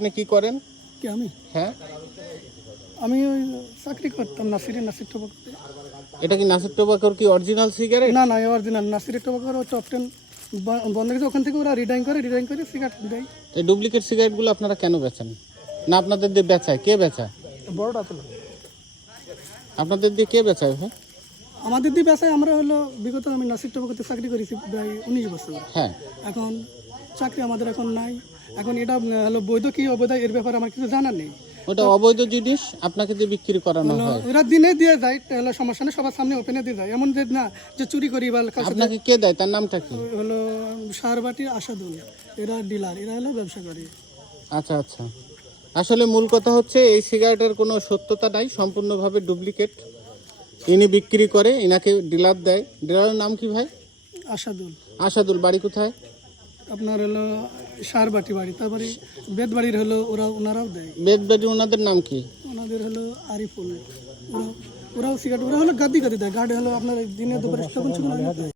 আপনি কি করেন? কি আমি হ্যাঁ, আমি ওই চাকরি করতাম নাসির টোবাকোতে। এটা কি নাসির টোবাকোর কি অরিজিনাল সিগারেট? না অরিজিনাল নাসির টোবাকোর টপ 10 বন্ধ গেছে, ওখান থেকে ওরা রিডাইং করে সিগারেট দেয়। এই ডুপ্লিকেট সিগারেটগুলো আপনারা কেন বেচেন? না আপনাদের দিয়ে বেচায়? কে বেচায়? বড়টা তো আপনাদের দিয়ে কে বেচায়? হ্যাঁ আমাদের দিয়ে বেসায়। আমরা হলো বিগত আমি নাসির টোবাকোতে চাকরি করেছি প্রায় 19 বছর। হ্যাঁ, এখন চাকরি আমাদের এখন নাই। এখন এটা হলো বৈধ কি অবৈধ এর ব্যাপারে আমার কিছু জানা নেই। ওটা অবৈধ জিনিস, আপনাকে দিয়ে বিক্রি করানো হয়। ওরা দিনে দিয়ে যায়, হলো সমস্যা নেই, সবার সামনে ওপেনে দিয়ে যায়। এমন যে না যে চুরি করি বা কারোর সাথে। আপনাকে কে দেয়? তার নামটা কি? হলো সারবাটি আসাদুল, এরা ডিলার, এরা হলো ব্যবসা করে। আচ্ছা আচ্ছা, আসলে মূল কথা হচ্ছে এই সিগারেটের কোনো সত্যতা নাই, সম্পূর্ণভাবে ডুপ্লিকেট। ইনি বিক্রি করে, ইনাকে ডিলার দেয়। ডিলারের নাম কি ভাই? আসাদুল। আসাদুল। বাড়ি কোথায়? আপনার হলো সারবাটি বাড়ি, তারপরে বেদবাড়ির হলো ওনারাও দেয়। বেদবাড়ি, ওনাদের নাম কি? ওনাদের হলো আরিফুল। ওরাও সিগারেট, ওরা হলো গাদি দেয়। গার্ড হলো আপনার দিনে দুপুরে তখন